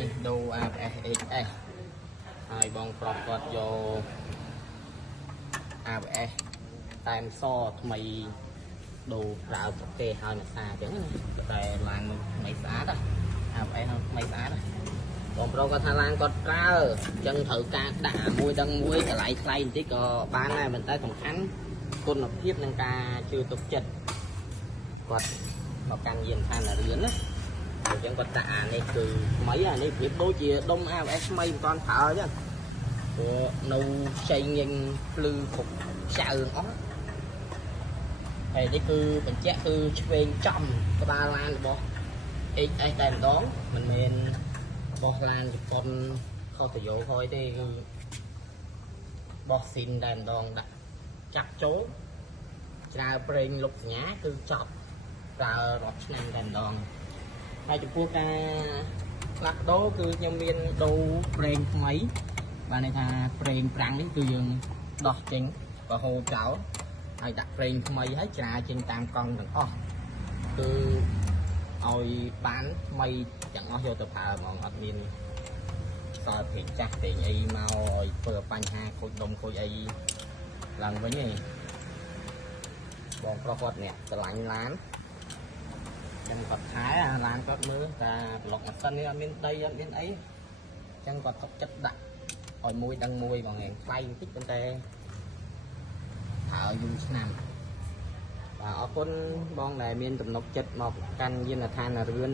នេះដូរ ABS ហើយបងប្រុសគាត់យក ABS តែមសថ្មីដូរប្រើប្រគេហើយមិនស្អាតអញ្ចឹងតែឡានមិនស្អាត ABS មិនស្អាតបងប្រុសគាត់ថាឡានគាត់ប្រើអញ្ចឹងត្រូវការដាក់មួយដឹងមួយកន្លែងថ្លៃបន្តិចក៏បានដែរប៉ុន្តែសំខាន់គុណភាពនិងការជឿទុកចិត្តគាត់មកកាន់យានដ្ឋានរៀនណាអញ្ចឹងគាត់ដាក់អានេះគឺថ្មីអានេះប្រៀបដូចជាដុំ ABS ថ្មីមិនទាន់ប្រើអញ្ចឹងព្រោះនៅផ្សេងញញភ្លឺគ្រប់ខ្សៅអស់ហើយនេះគឺបញ្ជាក់គឺឆ្វេងចំក្បាលឡានរបស់ XS តែម្ដងមិនមែនរបស់ឡានជប៉ុនខុសទៅយោហយទេគឺរបស់ស៊ីនតែម្ដងដាក់ចាប់ចូលច្រើប្រេងលុបសញ្ញាគឺចប់ប្រើរាប់ឆ្នាំតែម្ដងហើយចំពោះការផ្លាស់ប្ដូរគឺខ្ញុំមានដូរប្រេងថ្មីបានន័យថាប្រេងប្រាំងនេះគឺយើងដោះចេញបើហូរចោលហើយដាក់ប្រេងថ្មីហើយច្រាចេញតាមកង់ទាំងអស់គឺឲ្យបានថ្មីទាំងអស់យកទៅប្រើហ្មងអត់មានសល់ពេកចាស់ពេកអីមកឲ្យធ្វើបញ្ហាខូចដុំខូចអីឡើងវិញទេបងប្រុសគាត់នេះស្រឡាញ់ឡានចឹងគាត់ខែអាឡានគាត់មើលតែប្លុកម៉ាស៊ីននេះអត់មានដីអត់មានអីចឹងគាត់ទុកចិត្តដាក់ឲ្យមួយដឹងមួយបងឯងថ្លៃបន្តិចប៉ុន្តែប្រើយូរឆ្នាំបាទអរគុណបងដែលមានទំនុកចិត្តមកកាន់យានដ្ឋានរឿន